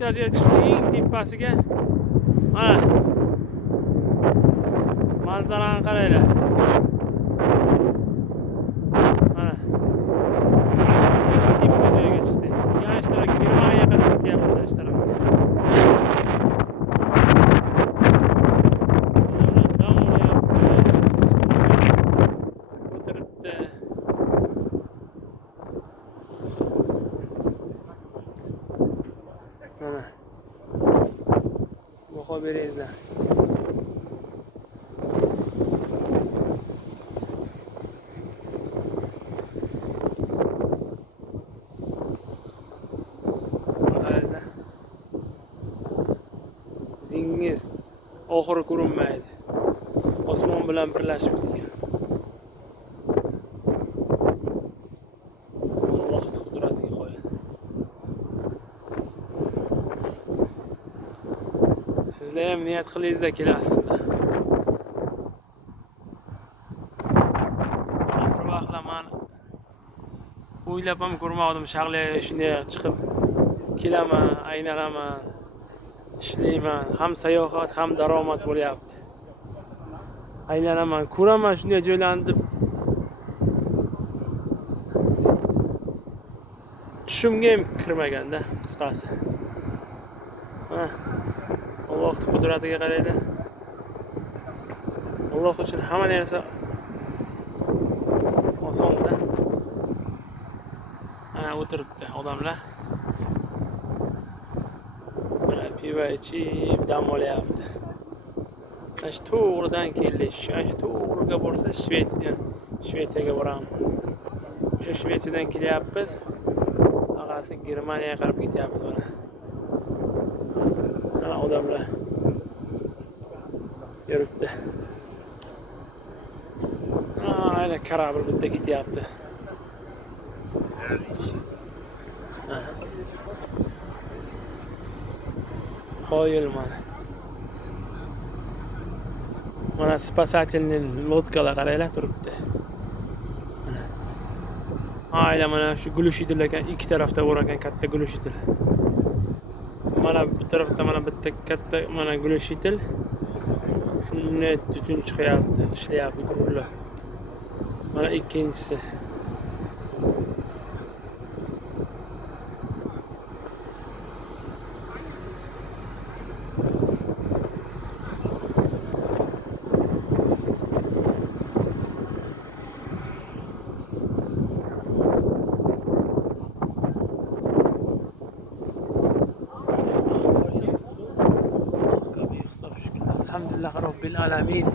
etajiga chiqdik, eng tepasiga. Mana manzarani qaranglar. Mana tepa joyga chiqdik. Yana shu tarafga Germaniyaga qarab ketyapmiz, shu tarafga. Mana baho beringlar. Dengiz oxiri ko'rinmaydi. Osmon bilan birlashib ketgan. Alloh qudratiga qo'yadi. Sizlar ham niyat qilingizlar, kelasizlar. Bir vaqtlar men o'ylab ham ko'rmadim, shag'li shunday chiqib kelaman, aylanaman, ishlayman, ham sayohat, ham daromad bo'lyapti. Aylanaman, ko'raman shunday joylarni deb tushimga ham kirmaganda, qisqasi. Alloh qudratiga qaraydi. Alloh uchun hamma narsa osonda. Ana o'tiribdi odamlar. Mana pivo ichib dam olyapti. Mana shu to'g'ridan keldik. Shu to'g'riga borsa Shvetsiyaga boramiz. O'sha Shvetsiyadan kelyapmiz. Og'asi Germaniyaga qarab ketyapmiz mana. Mana odamlar yuribdi. Ayla karabil bitta ketyapti. Qoyil mana. Mana spasательный lodkalar qaranglar turibdi. Ayla mana shu guluşitil ekan, ikki tarafda bor ekan katta guluşitil. Mana bu tarafda mana bitta katta mana guluşitil. Shunday tutun chiqyapti, ishlayapti gurullar. Mana ikkinchisi. Alhamdulillah Rabbil alamin.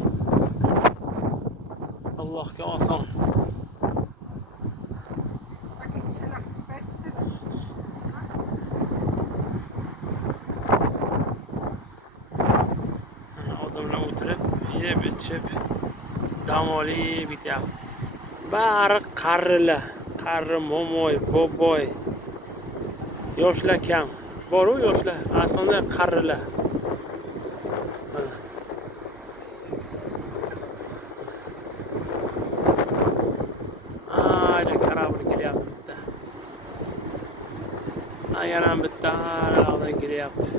Allohga oson. Odamlar o'tirib, yeb ichib, dam olib ketyapti. Bari qarilar, qari momoy, boboy. Yoshlar kam. Bor-ku yoshlar, aslida qarilar. Yana bitta aradan kelyapti.